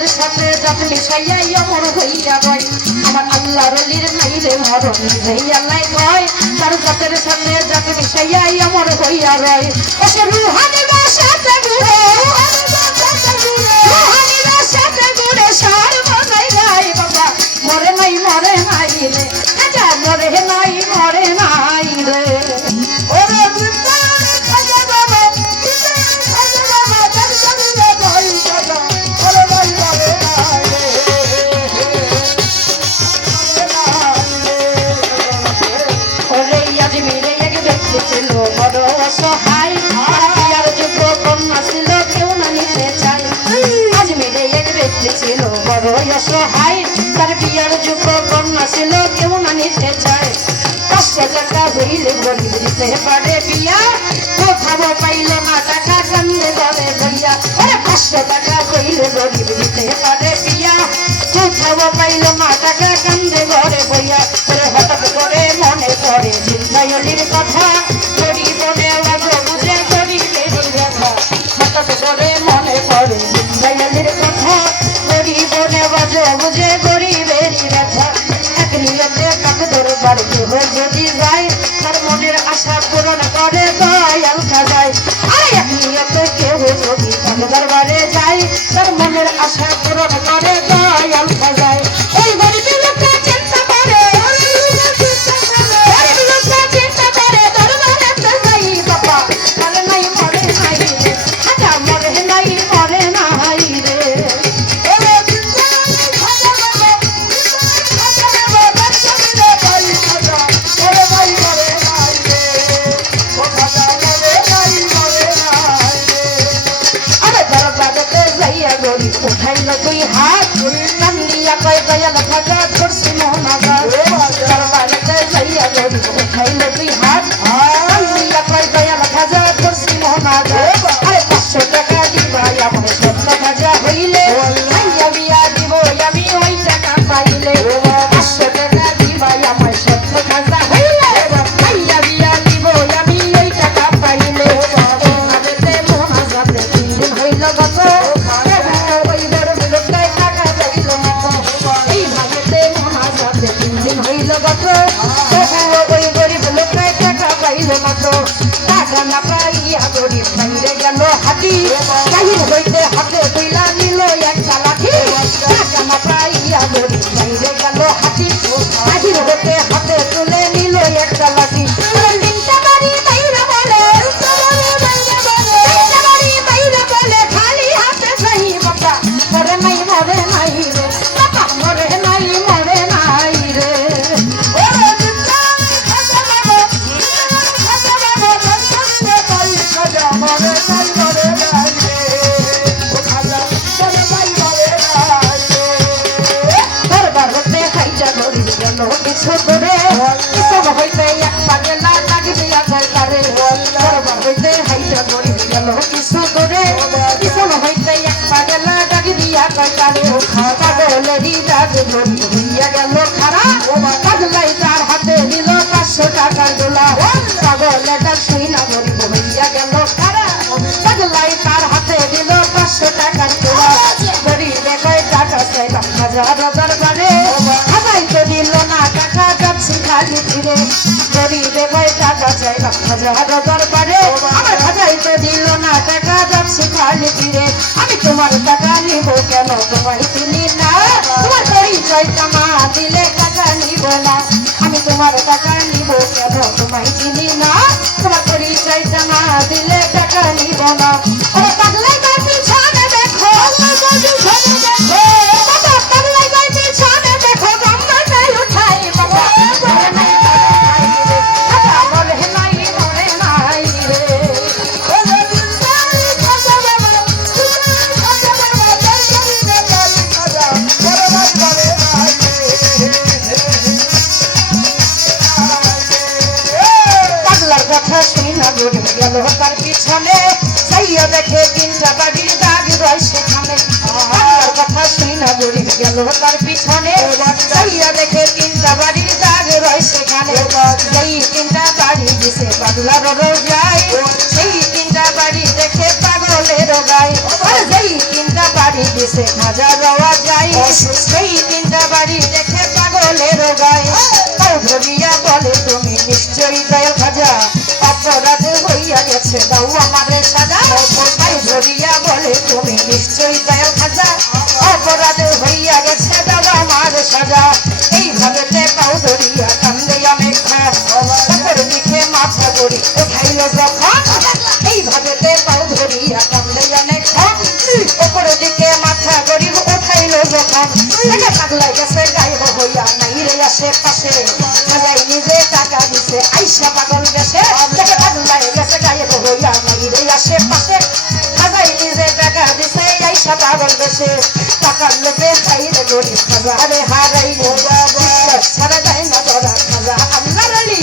রে আল্লাহ খাই সাথে যাতে মিশাইয়া অমর হইয়া গয়। আমার আল্লাহ রলির মাইরে মরণ রে আল্লাহ কয়, তার জাতের সাথে যাতে মিশাইয়া অমর হইয়া রয়। ও সে রুহানি সাথে গুড়ে রুহানি সাথে গুড়ে সার অসহায় তার বিয়ার যোগ্য কন্যা ছিল, কেউ না নিতে চায়। পাঁচশো টাকা হইলে গরিব দিতে পারে বিয়া, কোথাও পাইল না টাকা, কান্দে যাবে ভাইয়া পাঁচশো টাকা হইলে গরিব দিতে পারে আশা গরিব উঠাইল দুই হাত কান্দিয়া কয় দয়াল খাজা হইল গত ওই গরিব লোকটাই টাকা পাইল মাত্র টাকা না পাইয়া গরিব বাইরে গেল হাতি। বাহির হইতে হাতে তুইলা নিল একটা লাঠি। টাকা না পাইয়া গরিব কিছু করে সব হইতে এক পাগলা লাগবে আগার তারে পাগলেরই রাগ ধরি হইয়া গেল খারা পাগলাই তার হাতে দিল পাঁচশো টাকার দোলা পাগলেটা শুই না ধরি হইয়া গেল খারা পাগলাই তার হাতে দিল পাঁচশো টাকার দোলা গরিবে কয় টাকা চাইলাম হাজার দরবারে হাজাই তো দিল না টাকা যাচ্ছি খালি ফিরে গরিবে কয় টাকা চাইলাম হাজার দরবারে তোমার টাকা নিব কেন? তোমায় চিনি না। তোমার পরিচয় টাকা দিলে টাকা নিব না। আমি তোমার টাকা নিব কেন? তোমায় চিনি না। তোমার পরিচয় টাকা দিলে টাকা না। পিছনে সাইয়া দেখে তিনটা দাগ রয় সেখানে। পাগলার কথা পিছনে। সাইয়া দেখে তিনটা দাগ রয় সেখানে। সেই তিনটা বাড়ি দিছে পাগলার রোজায়, সেই তিনটা বাড়ি দেখে পাগলের গায়। যেই বাড়ি দিছে খাজা রওয়া যাই সেই তিনটা বাড়ি দেখে দাও আমারে সাজা। তাই ধরিয়া বলে তুমি নিশ্চয়ই দয়াল খাজা অপরাধ হইয়া গেছে দাও আমার সাজা। এইভাবে পাও ধরিয়া কান্দে অনেক সকল দিকে মাথা গড়ি উঠাইল যখন। এইভাবে পাও ধরিয়া কান্দে অনেক ওপর দিকে মাথা গড়ি উঠাইল যখন। দেখে পাগলাই গেছে গাইব হইয়া নাই রে আশেপাশে। খাজাই নিজে টাকা দিছে, আইসা পাগল গেছে, টাকার লোভে খাইলে গরিব খাজা। আরে হারাই ছাড়া যায় না ধরা খাজা। আল্লাহ আলী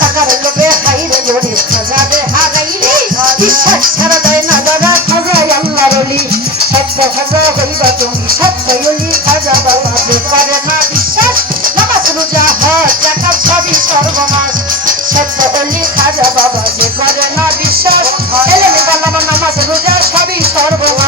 টাকার লোভে খাইলে গরিব খাজা। রে হারাইলে বিশ্বাস ছাড়া যায় না ধরা খাজা। আল্লাহ আলী সত্য খাজা হইবা তুমি, সত্য অলি খাজা বাবা। যে করে না বিশ্বাস, নামাজ রোজা হজ জাকাত সবই সর্বনাশ। সত্য অলি খাজা বাবা যে করে না বিশ্বাস, এলেমে কালাম নামাজ রোজা সবই সর্বনাশ।